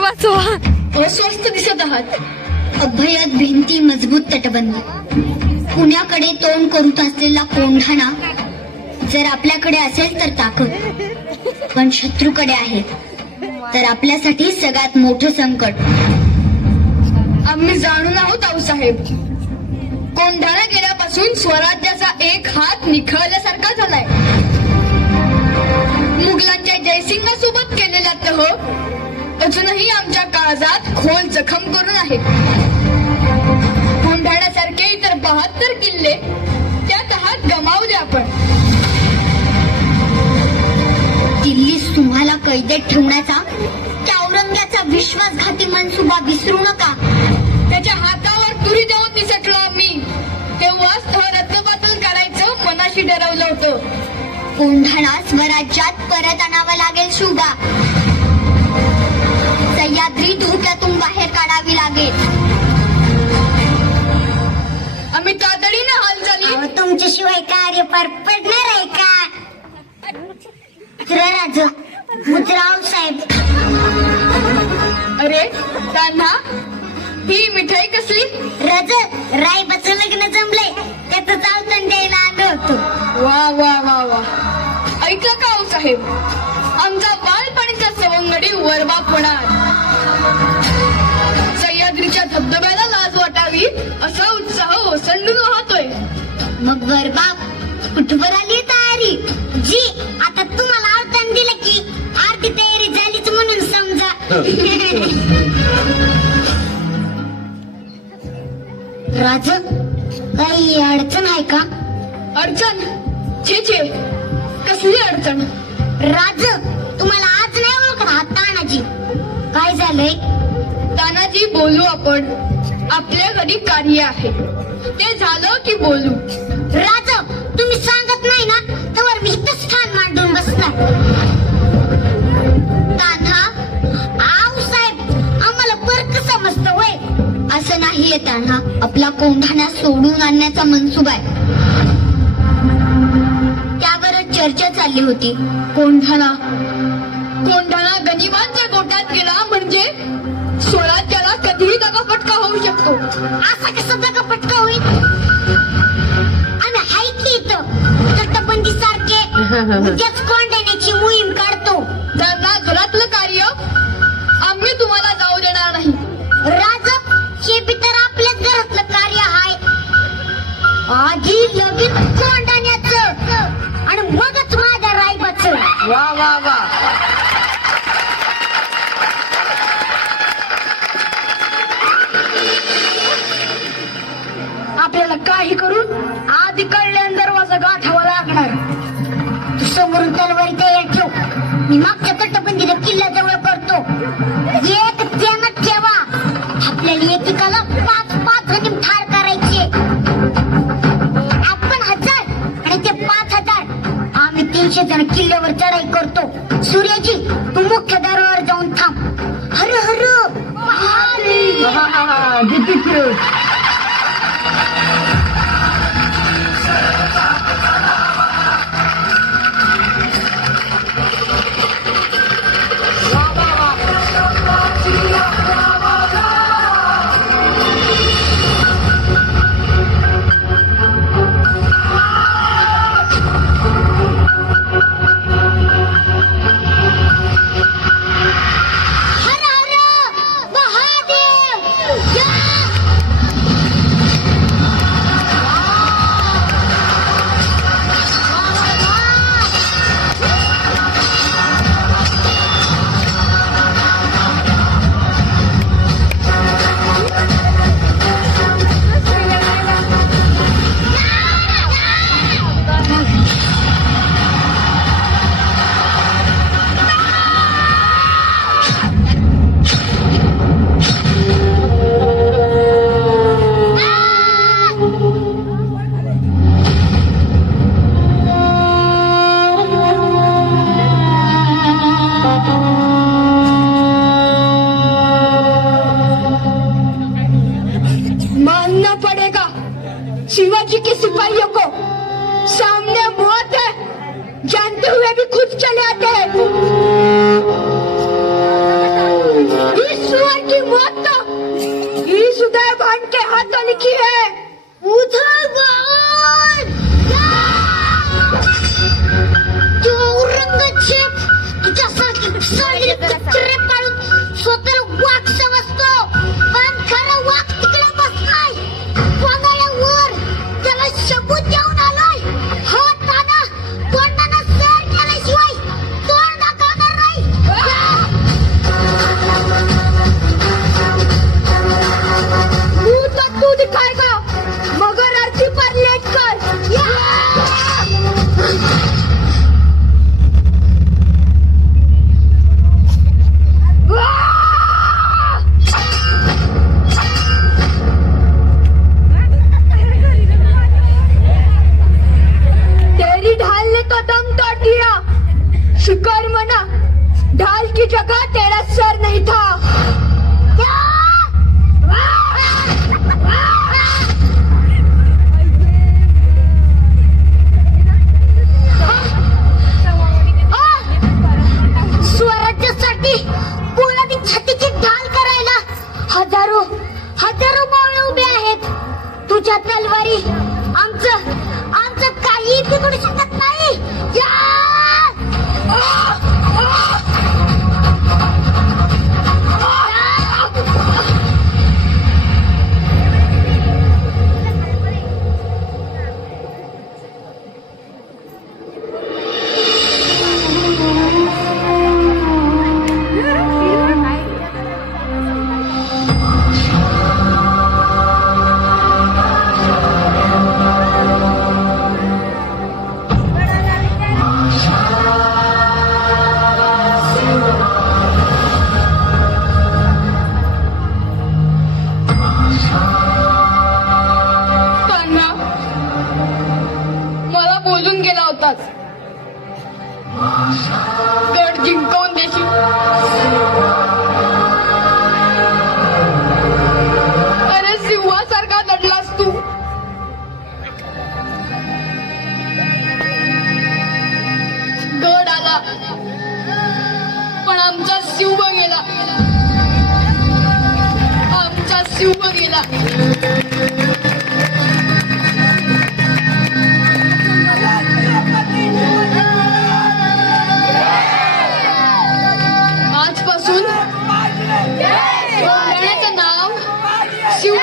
वाचवा. अस्वस्थ दिसत आहात. अभ्ययात भिंती, मजबूत तटबंदी, पुण्याकडे तोंड करूत असलेला कोंढाणा. जर आपल्याकडे असेल तर ताकद, पण शत्रूकडे आहे तर आपल्यासाठी सगळ्यात मोठं संकट. आम्ही जाणून आहोत आऊसाहेब. कोंढाणा गेल्यापासून स्वराज्याचा एक हात निखळल्यासारखा झालाय. मुघलांच्या जयसिंगासोबत केलेला तह अजूनही आमच्या काळजात खोल जखम करून आहेत. कोंढाण्यासारखे इतर 72 किल्ले त्या तहात गमावले आपण. दिल्लीस तुम्हाला कैदेत ठेवण्याचा त्या औरंग्याचा विश्वासघाती मनसुबा विसरू नका. त्याच्या हातावर तुरी देऊन निसटलो आम्ही. तेव्हाच रत्नपातल करायचं मनाशी ठरवलं होतं. कोंढाणा स्वराज्यात परत आणावा लागेल शुभा. सह्याद्री धोक्यातून बाहेर काढावी लागेल. आम्ही तातडीनं हालचाली. तुमच्याशिवाय कार्य पार पडणार आहे का? राज मुजराव साहेब. अरे त्यांना ही मिठाई कसली? रज रायबाचं लग्न जमलंय, त्याचं चावतन द्यायला आलो होतो. वा वा वा वा. ऐकलं का आऊसाहेब? आमचा बालपणीचा सवंगडी वरबाप होणार. सह्याद्रीच्या धबधब्याला लाज वाटावी असा उत्साह ओसंडून वाहतोय. मग वरबाप कुठवर आली तयारी? जी आता तुम्हाला आवतन दिलं की आरती तयारी झालीच म्हणून समजा. राज काही अडचण आहे का? अडचण? छे छे, कसली अडचण? राज तुम्हाला आज नाही ओळखत हा तानाजी. काय झालंय? तानाजी बोलू आपण. आपल्या घरी कार्य आहे, ते झालं की बोलू. राज तुम्ही सांगत नाही ना तर मी इथंच स्थान मांडून बसणार. तान्हा आऊ साहेब आम्हाला बरं समजतं होय. असं नाहीये तान्हा, आपला कोंढाणा सोडून आणण्याचा मनसुबा आहे. त्यावरच चर्चा चालली होती. कोंढाणा गनिमांच्या गोट्यात गेला म्हणजे स्वराज्याला कधीही दगाफटका होऊ शकतो. असा कसा दगाफटका होईल? आम्ही हाय की इथं तटबंदी सारखे उद्याच कोंढाण्याची मोहीम काढतो. त्यांना घरातलं कार्य आम्ही तुम्हाला जाऊ देणार नाही. राज हे बी तर आपल्याच घरातलं कार्य आहे. आधी लगीन कोंढाण्याचं आणि मगच माझ्या रायबाचं. वा वा वा. आपल्याला काही करून आधी कळल्यान दरवाजा गाठावा लागणार. तू समोरून तलवारी तयार ठेव. मी मागच्या तटबंदीला किल्ल्याजवळ करतो. एक ध्यानात ठेवा, आपल्याला एकेकाला 5-5 गनिम ठार करायचे. आपण 1000 आणि ते 5000. आम्ही 300 जण किल्ल्यावर चढाई करतो. सूर्याजी तू मुख्य दारावर जाऊन थांब. हर हर महादेव. की है उधर बाण तो औरंगजेब तुझ्यासारखे साडे कुत्रे पाळून स्वतःला वाघ समजतो पण खरा वाघ तिकडे बसलाय वाघाळ्यावर त्याला शबूत देऊन आलोय हा ताना तोंडानं सर केल्याशिवाय तोंड दाखवणार नाही तू दिखाएगा मगर अर्जी पर लेट कर तेरी ढाल ने तो दम तोड़ दिया शिकार मना ढाल की जगह तेरा सर नहीं था स्वराज्यासाठी पोलादी छातीची ढाल करायला हजारो हजारो मावळे उभे आहेत तुझ्या तलवारी आमचं आमचं काही बिघडू शकत नाही या! तान्हा, मला बोलून गेला होतास गड जिंकवून देशील अरे सिंहासारखा लढलास तू गड आला पण आमचा शिव गेला आमचा शिव गेला आजपासून कोंढाण्याचं नाव शिव